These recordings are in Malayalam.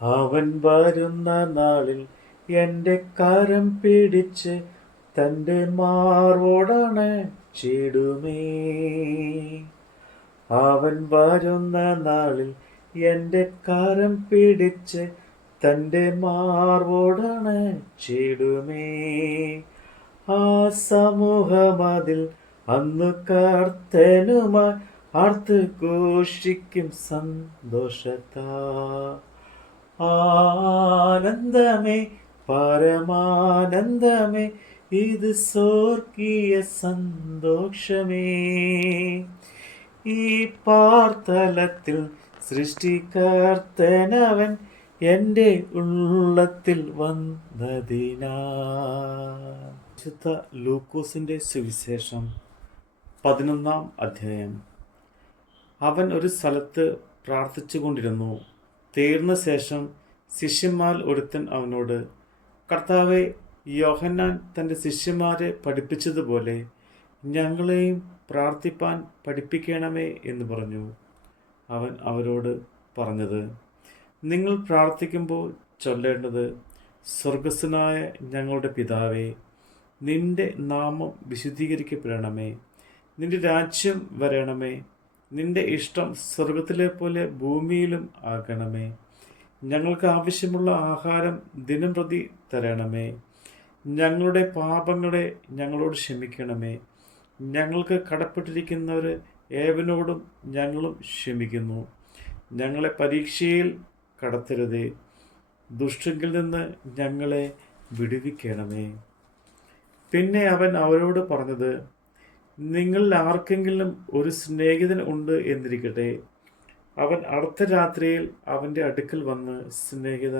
അവൻ വരുന്ന നാളിൽ എൻ്റെ കരം പിടിച്ച് തൻ്റെ മാർവോടണച്ചിടുമേ. അവൻ വരുന്ന നാളിൽ എൻ്റെ കരം പിടിച്ച് തൻ്റെ മാർവോടണച്ചിടുമേ. ആ സമൂഹമതിൽ അന്നു കർത്തനുമായി ആർത്ത് ഘോഷിക്കും സന്തോഷത്താ. ആനന്ദമേ, പരമാനന്ദമേ, ഇത് സ്വർഗീയ സന്തോഷമേ. ഈ പാർത്തലത്തിൽ സൃഷ്ടികർത്തനവൻ എൻ്റെ ഉള്ളത്തിൽ വന്നതിനാ. വിശുദ്ധ ലൂക്കോസിൻ്റെ സുവിശേഷം 11-ാം അധ്യായം. അവൻ ഒരു സ്ഥലത്ത് പ്രാർത്ഥിച്ചു കൊണ്ടിരുന്നു. തീർന്ന ശേഷം ശിഷ്യന്മാർ ഒരുത്തൻ അവനോട്, കർത്താവേ, യോഹന്നാൻ തൻ്റെ ശിഷ്യന്മാരെ പഠിപ്പിച്ചതുപോലെ ഞങ്ങളെയും പ്രാർത്ഥിപ്പാൻ പഠിപ്പിക്കണമേ എന്ന് പറഞ്ഞു. അവൻ അവരോട് പറഞ്ഞത്, നിങ്ങൾ പ്രാർത്ഥിക്കുമ്പോൾ ചൊല്ലേണ്ടത്, സ്വർഗസ്ഥനായ ഞങ്ങളുടെ പിതാവേ, നിന്റെ നാമം വിശുദ്ധീകരിക്കപ്പെടണമേ, നിന്റെ രാജ്യം വരണമേ, നിന്റെ ഇഷ്ടം സ്വർഗത്തിലെ പോലെ ഭൂമിയിലും ആകണമേ. ഞങ്ങൾക്ക് ആവശ്യമുള്ള ആഹാരം ദിനംപ്രതി തരണമേ. ഞങ്ങളുടെ പാപങ്ങളെ ഞങ്ങളോട് ക്ഷമിക്കണമേ. ഞങ്ങൾക്ക് കടപ്പെട്ടിരിക്കുന്നവർ ഏവനോടും ഞങ്ങളും ക്ഷമിക്കുന്നു. ഞങ്ങളെ പരീക്ഷയിൽ കടത്തരുതേ, ദുഷ്ടങ്കിൽ നിന്ന് ഞങ്ങളെ വിടുവിക്കണമേ. പിന്നെ അവൻ അവരോട് പറഞ്ഞത്, നിങ്ങളിൽ ആർക്കെങ്കിലും ഒരു സ്നേഹിതൻ ഉണ്ട് എന്നിരിക്കട്ടെ. അവൻ അർദ്ധരാത്രിയിൽ അവൻ്റെ അടുക്കൽ വന്ന്, സ്നേഹിത,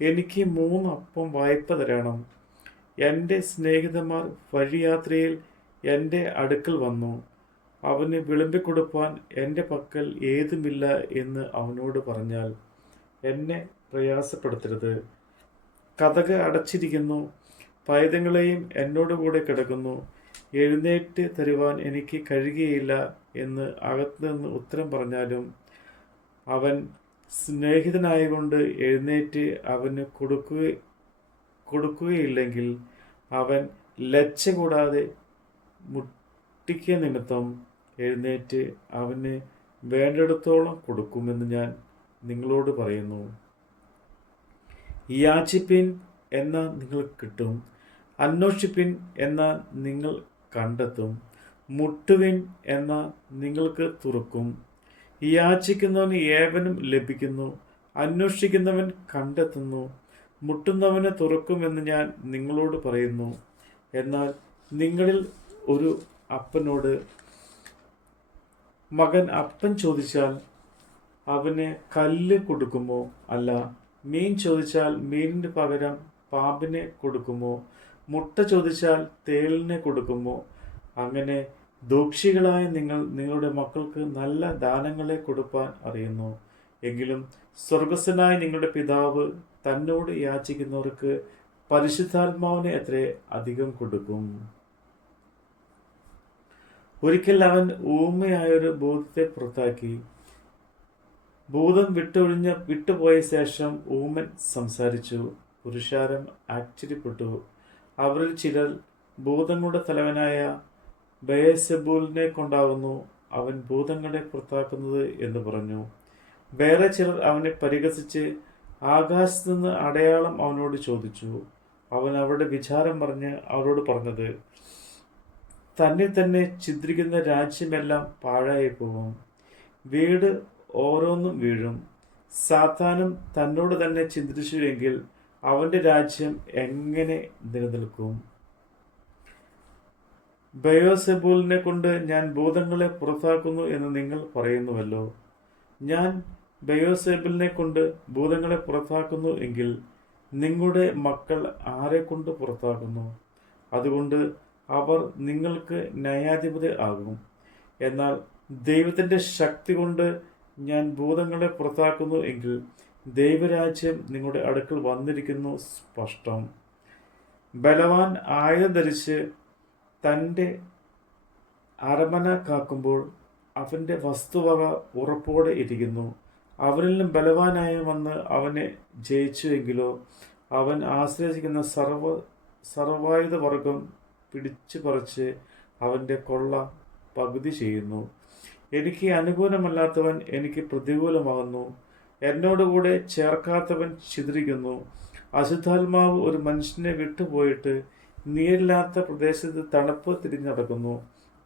എനിക്ക് 3 അപ്പം വായ്പ തരണം. എൻ്റെ സ്നേഹിതന്മാർ വഴിയാത്രയിൽ എൻ്റെ അടുക്കൽ വന്നു, അവന് വിളമ്പിക്കൊടുപ്പാൻ എൻ്റെ പക്കൽ ഏതുമില്ല എന്ന് അവനോട് പറഞ്ഞാൽ, എന്നെ പ്രയാസപ്പെടുത്തരുത്. കതക് അടച്ചിരിക്കുന്നു, പൈതങ്ങളെയും എന്നോടുകൂടെ കിടക്കുന്നു, എഴുന്നേറ്റ് തരുവാൻ എനിക്ക് കഴിയുകയില്ല എന്ന് അകത്തുനിന്ന് ഉത്തരം പറഞ്ഞാലും അവൻ സ്നേഹിതനായകൊണ്ട് എഴുന്നേറ്റ് അവന് കൊടുക്കുകയില്ലെങ്കിൽ അവൻ ലജ്ജ കൂടാതെ മുട്ടിക്ക നിമിത്തം എഴുന്നേറ്റ് അവന് വേണ്ടിടത്തോളം കൊടുക്കുമെന്ന് ഞാൻ നിങ്ങളോട് പറയുന്നു. യാചിപ്പിൻ എന്നാൽ നിങ്ങൾക്ക് കിട്ടും, അന്വേഷിപ്പിൻ എന്നാൽ നിങ്ങൾ കണ്ടെത്തും, മുട്ടുവിൻ എന്നാൽ നിങ്ങൾക്ക് തുറക്കും. യാചിക്കുന്നവന് ഏവനും ലഭിക്കുന്നു, അന്വേഷിക്കുന്നവൻ കണ്ടെത്തുന്നു, മുട്ടുന്നവന് തുറക്കുമെന്ന് ഞാൻ നിങ്ങളോട് പറയുന്നു. എന്നാൽ നിങ്ങളിൽ ഒരു അപ്പനോട് മകൻ അപ്പം ചോദിച്ചാൽ അവന് കല്ല് കൊടുക്കുമോ? അല്ല, മീൻ ചോദിച്ചാൽ മീനിന് പകരം പാമ്പിനെ കൊടുക്കുമോ? മുട്ട ചോദിച്ചാൽ തേളിനെ കൊടുക്കുമോ? അങ്ങനെ ദോഷികളായ നിങ്ങൾ നിങ്ങളുടെ മക്കൾക്ക് നല്ല ദാനങ്ങളെ കൊടുപ്പാൻ അറിയുന്നു. എങ്കിലും സ്വർഗസ്ഥനായ നിങ്ങളുടെ പിതാവ് തന്നോട് യാചിക്കുന്നവർക്ക് പരിശുദ്ധാത്മാവിനെ എത്ര അധികം കൊടുക്കും. ഒരിക്കൽ അവൻ ഊമയായൊരു ഭൂതത്തെ പുറത്താക്കി. ഭൂതം വിട്ടുപോയ ശേഷം ഊമൻ സംസാരിച്ചു. പുരുഷാരം ആശ്ചര്യപ്പെട്ടു. അവരിൽ ചിലർ, ഭൂതങ്ങളുടെ തലവനായ ബെയൽസെബൂലിനെ കൊണ്ടാകുന്നു അവൻ ഭൂതങ്ങളെ പുറത്താക്കുന്നത് എന്ന് പറഞ്ഞു. വേറെ ചിലർ അവനെ പരിഹസിച്ച് ആകാശത്ത് നിന്ന് അടയാളം അവനോട് ചോദിച്ചു. അവൻ അവരുടെ വിചാരം പറഞ്ഞ് അവരോട് പറഞ്ഞത്, തന്നെ തന്നെ ഛിദ്രിക്കുന്ന രാജ്യമെല്ലാം പാഴായി പോകും. വീട് ഓരോന്നും വീഴും. സാത്താനും തന്നോട് തന്നെ ഛിദ്രിച്ചുവെങ്കിൽ അവൻ്റെ രാജ്യം എങ്ങനെ നിലനിൽക്കും? ബെയൽസെബൂലിനെ കൊണ്ട് ഞാൻ ഭൂതങ്ങളെ പുറത്താക്കുന്നു എന്ന് നിങ്ങൾ പറയുന്നുവല്ലോ. ഞാൻ ബെയൽസെബൂലിനെ കൊണ്ട് ഭൂതങ്ങളെ പുറത്താക്കുന്നു എങ്കിൽ നിങ്ങളുടെ മക്കൾ ആരെ കൊണ്ട് പുറത്താക്കുന്നു? അതുകൊണ്ട് അവർ നിങ്ങൾക്ക് ന്യായാധിപതി ആകും. എന്നാൽ ദൈവത്തിൻ്റെ ശക്തി കൊണ്ട് ഞാൻ ഭൂതങ്ങളെ പുറത്താക്കുന്നു എങ്കിൽ ദൈവരാജ്യം നിങ്ങളുടെ അടുക്കൽ വന്നിരിക്കുന്നു സ്പഷ്ടം. ബലവാൻ ആയുധം ധരിച്ച് തൻ്റെ അരമന കാക്കുമ്പോൾ അവൻ്റെ വസ്തുവക ഉറപ്പോടെ ഇരിക്കുന്നു. അവനിലും ബലവാനായ വന്ന് അവനെ ജയിച്ചുവെങ്കിലോ അവൻ ആശ്രയിക്കുന്ന സർവായുധ വർഗം പിടിച്ചു പറിച്ച് അവൻ്റെ കൊള്ള പകുതി ചെയ്യുന്നു. എനിക്ക് അനുകൂലമല്ലാത്തവൻ എനിക്ക് പ്രതികൂലമാകുന്നു. എന്നോടുകൂടെ ചേർക്കാത്തവൻ ചിതറിക്കുന്നു. അശുദ്ധാത്മാവ് ഒരു മനുഷ്യനെ വിട്ടുപോയിട്ട് നീരില്ലാത്ത പ്രദേശത്ത് തണുപ്പ് തിരിഞ്ഞടക്കുന്നു.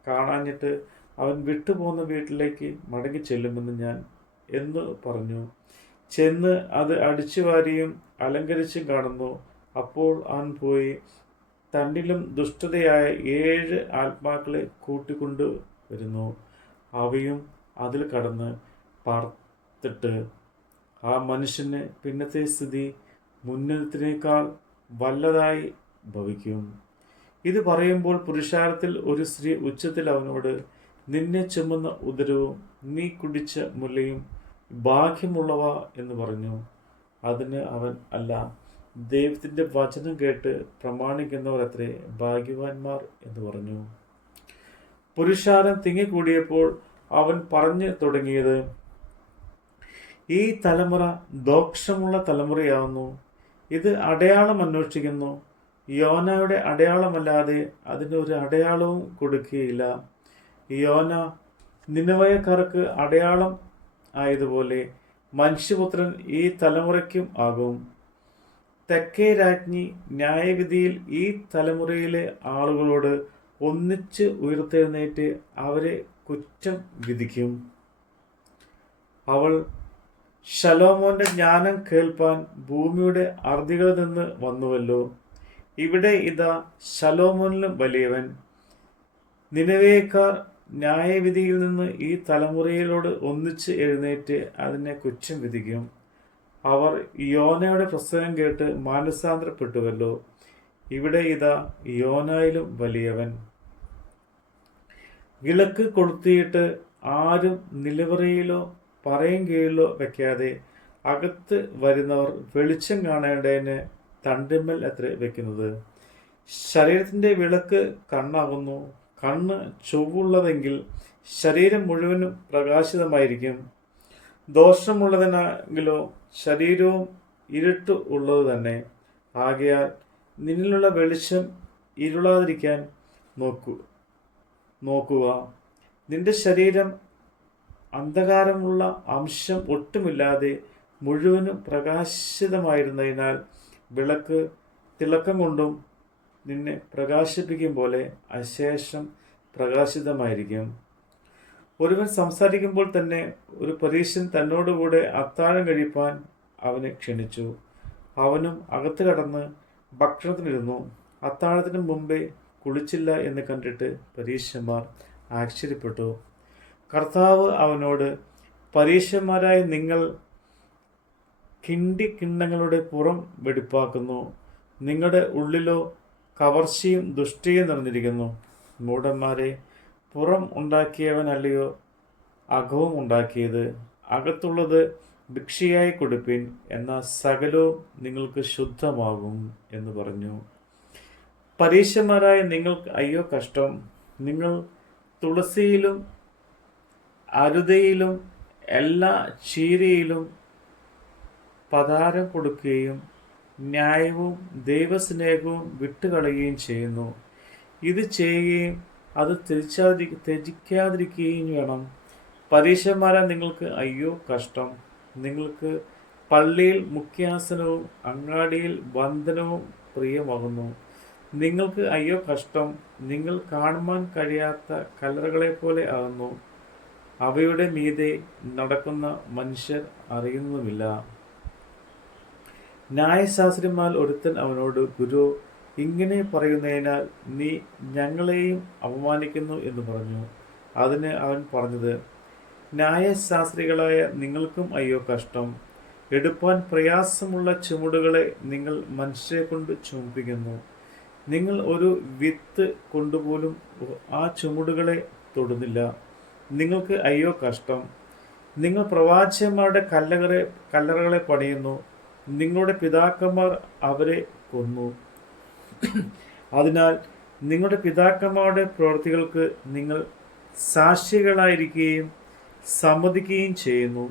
കാണാഞ്ഞിട്ട് അവൻ വിട്ടുപോകുന്ന വീട്ടിലേക്ക് മടങ്ങി ചെല്ലുമെന്ന് ഞാൻ എന്ന് പറഞ്ഞു. ചെന്ന് അത് അടിച്ചുവാരിയും അലങ്കരിച്ചും കാണുന്നു. അപ്പോൾ അവൻ പോയി തന്നിലും ദുഷ്ടതയായ 7 ആത്മാക്കളെ കൂട്ടിക്കൊണ്ടു വരുന്നു. അവയും അതിൽ കടന്ന് പാർത്തിട്ട് ആ മനുഷ്യന് പിന്നത്തെ സ്ഥിതി മുന്നത്തിനേക്കാൾ വല്ലതായി ഭവിക്കും. ഇത് പറയുമ്പോൾ പുരുഷാരത്തിൽ ഒരു സ്ത്രീ ഉച്ചത്തിൽ അവനോട്, നിന്നെ ചുമന്ന ഉദരവും നീ കുടിച്ച മുലയും ഭാഗ്യമുള്ളവ എന്ന് പറഞ്ഞു. അതിന് അവൻ, അല്ല, ദൈവത്തിൻ്റെ വചനം കേട്ട് പ്രമാണിക്കുന്നവർ അത്രേ ഭാഗ്യവാന്മാർ എന്ന് പറഞ്ഞു. പുരുഷാരം തിങ്ങിക്കൂടിയപ്പോൾ അവൻ പറഞ്ഞു തുടങ്ങിയത്, ഈ തലമുറ ദോഷമുള്ള തലമുറയാവുന്നു. ഇത് അടയാളം അന്വേഷിക്കുന്നു. യോനയുടെ അടയാളമല്ലാതെ അതിനൊരു അടയാളവും കൊടുക്കുകയില്ല. യോന നിനവയക്കാർക്ക് അടയാളം ആയതുപോലെ മനുഷ്യപുത്രൻ ഈ തലമുറയ്ക്കും ആകും. തെക്കേ രാജ്ഞി ന്യായവിധിയിൽ ഈ തലമുറയിലെ ആളുകളോട് ഒന്നിച്ച് ഉയർത്തെഴുന്നേറ്റ് അവരെ കുറ്റം വിധിക്കും. അവൾ ശലോമോന്റെ ജ്ഞാനം കേൾപ്പാൻ ഭൂമിയുടെ അറുതികളിൽ നിന്ന് വന്നുവല്ലോ. ഇവിടെ ഇതാ ശലോമോനിലും വലിയവൻ. നിനവേക്കാർ ന്യായവിധിയിൽ നിന്ന് ഈ തലമുറയിലോട് ഒന്നിച്ച് എഴുന്നേറ്റ് അതിനെ കുറ്റം വിധിക്കും. അവർ യോനയുടെ പ്രസംഗം കേട്ട് മാനസാന്തരപ്പെട്ടുവല്ലോ. ഇവിടെ ഇതാ യോനായിലും വലിയവൻ. വിളക്ക് കൊളുത്തിയിട്ട് ആരും നിലവറയിലോ പറയും കീഴിലോ വെക്കാതെ അകത്ത് വരുന്നവർ വെളിച്ചം കാണേണ്ടതിന് തണ്ടിന്മേൽ അത്ര വെക്കുന്നത്. ശരീരത്തിൻ്റെ വിളക്ക് കണ്ണാകുന്നു. കണ്ണ് ചൊവ്വുള്ളതെങ്കിൽ ശരീരം മുഴുവനും പ്രകാശിതമായിരിക്കും. ദോഷമുള്ളതിനെങ്കിലോ ശരീരവും ഇരുട്ട് ഉള്ളത് തന്നെ. ആകയാൽ നിന്നിലുള്ള വെളിച്ചം ഇരുളാതിരിക്കാൻ നോക്കുക. നിന്റെ ശരീരം അന്ധകാരമുള്ള അംശം ഒട്ടുമില്ലാതെ മുഴുവനും പ്രകാശിതമായിരുന്നതിനാൽ വിളക്ക് തിളക്കം കൊണ്ടും നിന്നെ പ്രകാശിപ്പിക്കും പോലെ അശേഷം പ്രകാശിതമായിരിക്കും. ഒരുവൻ സംസാരിക്കുമ്പോൾ തന്നെ ഒരു പരീശൻ തന്നോടുകൂടെ അത്താഴം കഴിപ്പാൻ അവനെ ക്ഷണിച്ചു. അവനും അകത്ത് കടന്ന് ഭക്ഷണത്തിനിരുന്നു. അത്താഴത്തിന് മുമ്പേ കുളിച്ചില്ല എന്ന് കണ്ടിട്ട് പരീശന്മാർ ആശ്ചര്യപ്പെട്ടു. കർത്താവ് അവനോട്, പരീശന്മാരായ നിങ്ങൾ കിണ്ടിക്കിണ്ണങ്ങളുടെ പുറം വെടിപ്പാക്കുന്നു, നിങ്ങളുടെ ഉള്ളിലോ കവർച്ചയും ദുഷ്ടയും നിറഞ്ഞിരിക്കുന്നു. മൂഢന്മാരെ, പുറം ഉണ്ടാക്കിയവനല്ലയോ അകവും ഉണ്ടാക്കിയത്? അകത്തുള്ളത് ഭിക്ഷയായി കൊടുപ്പിൻ, എന്നാൽ സകലവും നിങ്ങൾക്ക് ശുദ്ധമാകും എന്ന് പറഞ്ഞു. പരീശന്മാരായ നിങ്ങൾക്ക് അയ്യോ കഷ്ടം! നിങ്ങൾ തുളസിയിലും അരുതയിലും എല്ലാ ചീരയിലും പതാരം കൊടുക്കുകയും ന്യായവും ദൈവസ്നേഹവും വിട്ടുകളയുകയും ചെയ്യുന്നു. ഇത് ചെയ്യുകയും അത് ത്യജിക്കാതിരിക്കുകയും വേണം. പരീശന്മാരെ, നിങ്ങൾക്ക് അയ്യോ കഷ്ടം! നിങ്ങൾക്ക് പള്ളിയിൽ മുഖ്യാസനവും അങ്ങാടിയിൽ വന്ദനവും പ്രിയമാകുന്നു. നിങ്ങൾക്ക് അയ്യോ കഷ്ടം! നിങ്ങൾ കാണുവാൻ കഴിയാത്ത കല്ലറകളെ പോലെ ആകുന്നു. അവയുടെ മീതെ നടക്കുന്ന മനുഷ്യർ അറിയുന്നതുമില്ല. ന്യായശാസ്ത്രിമാർ ഒരുത്തൻ അവനോട്, ഗുരു, ഇങ്ങനെ പറയുന്നതിനാൽ നീ ഞങ്ങളെയും അപമാനിക്കുന്നു എന്ന് പറഞ്ഞു. അതിന് അവൻ പറഞ്ഞത്, ന്യായശാസ്ത്രികളായ നിങ്ങൾക്കും അയ്യോ കഷ്ടം! എടുപ്പാൻ പ്രയാസമുള്ള ചുമടുകളെ നിങ്ങൾ മനുഷ്യരെ കൊണ്ട് ചുമപ്പിക്കുന്നു. നിങ്ങൾ ഒരു വിത്ത് കൊണ്ടുപോലും ആ ചുമടുകളെ തൊടുന്നില്ല. നിങ്ങൾക്ക് അയ്യോ കഷ്ടം! നിങ്ങൾ പ്രവാചകന്മാരുടെ കല്ലറകളെ പണിയുന്നു. നിങ്ങളുടെ പിതാക്കന്മാർ അവരെ കൊന്നു. അതിനാൽ നിങ്ങളുടെ പിതാക്കന്മാരുടെ പ്രവൃത്തികൾക്ക് നിങ്ങൾ സാക്ഷികളായിരിക്കുകയും സമ്മതിക്കുകയും ചെയ്യുന്നു.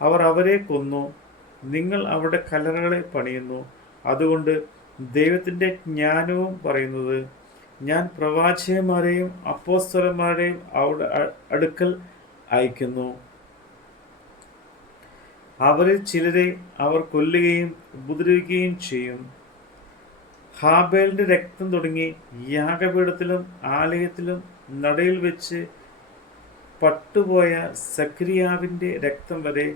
അവർ അവരെ കൊന്നു. നിങ്ങൾ അവരുടെ കല്ലറകളെ പണിയുന്നു. അതുകൊണ്ട് ദൈവത്തിൻ്റെ ജ്ഞാനവും പറയുന്നത്, ഞാൻ പ്രവാചകന്മാരെയും അപ്പോസ്തലന്മാരെയും അവരുടെ അടുക്കൽ അയക്കുന്നു. അവരിൽ ചിലരെ അവർ കൊല്ലുകയും ഉപദ്രവിക്കുകയും ചെയ്യും. ഹാബേലിന്റെ രക്തം തുടങ്ങി യാഗപീഠത്തിലും ആലയത്തിലും നടയിൽ വെച്ച് പട്ടുപോയ സക്രിയാവിൻ്റെ രക്തം വരെ,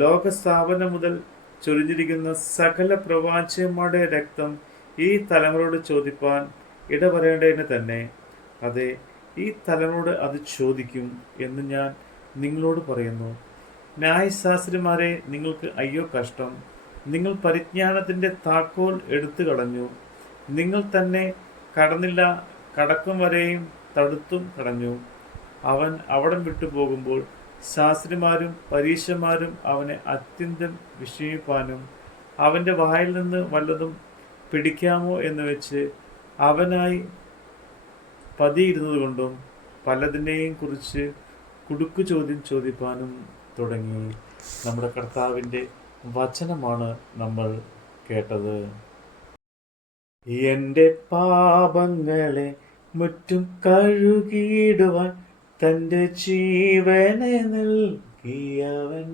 ലോകസ്ഥാപനം മുതൽ ചൊരിഞ്ഞിരിക്കുന്ന സകല പ്രവാചകന്മാരുടെ രക്തം ഈ തലമുറയോട് ചോദിപ്പാൻ ഇടവരേണ്ടതിന് തന്നെ. അതെ, ഈ തലമുറയോട് അത് ചോദിക്കും എന്ന് ഞാൻ നിങ്ങളോട് പറയുന്നു. ന്യായശാസ്ത്രിമാരെ, നിങ്ങൾക്ക് അയ്യോ കഷ്ടം! നിങ്ങൾ പരിജ്ഞാനത്തിൻ്റെ താക്കോൽ എടുത്തു കളഞ്ഞു. നിങ്ങൾ തന്നെ കടന്നില്ല, കടക്കും വരെയും തടുത്തും കളഞ്ഞു. അവൻ അവിടം വിട്ടു പോകുമ്പോൾ ശാസ്ത്രിമാരും പരീശന്മാരും അവനെ അത്യന്തം വിഷമിപ്പാനും അവൻ്റെ വായിൽ നിന്ന് വല്ലതും പിടിക്കാമോ എന്ന് വെച്ച് അവനായി പതിയിരുന്നത് കൊണ്ടും പലതിനെയും കുറിച്ച് കുടുക്കു ചോദ്യം ചോദിപ്പാനും തുടങ്ങി. നമ്മുടെ കർത്താവിൻ്റെ വചനമാണ് നമ്മൾ കേട്ടത്. എൻ്റെ പാപങ്ങളെ മുറ്റും കഴുകിയിടുവാൻ തൻ്റെ ജീവനെ നൽകിയവൻ.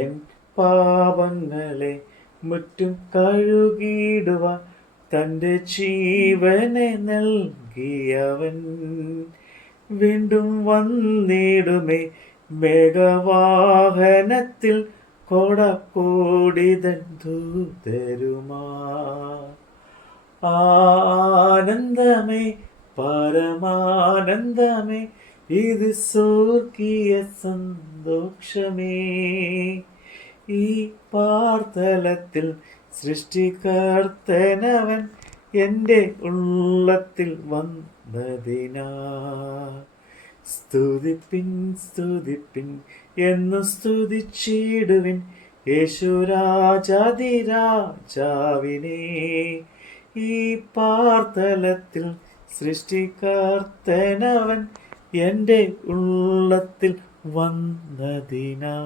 എൻ പാപങ്ങളെ മുറ്റും കഴുകിയിടുവാൻ തൻ്റെ ജീവനെ നൽകിയവൻ. വീണ്ടും വന്നിടുമേ മേഘവാഹനത്തിൽ കോടാക്കോടിതൻ ദൂതരുമാ. ആനന്ദമേ, പരമാനന്ദമേ, ഇത് സ്വർഗീയ സന്തോഷമേ. ഈ പാർത്തലത്തിൽ സൃഷ്ടികർത്തനവൻ എൻ്റെ ഉള്ളത്തിൽ വന്നതിനാ. സ്തുതിപ്പിൻ സ്തുതിപ്പിൻ എന്നു സ്തുതിച്ചിടുവിൻ യേശുരാജാധിരാജാവിനെ. ഈ പാർത്തലത്തിൽ സൃഷ്ടികർത്തനവൻ എൻ്റെ ഉള്ളത്തിൽ വന്നതിനാ.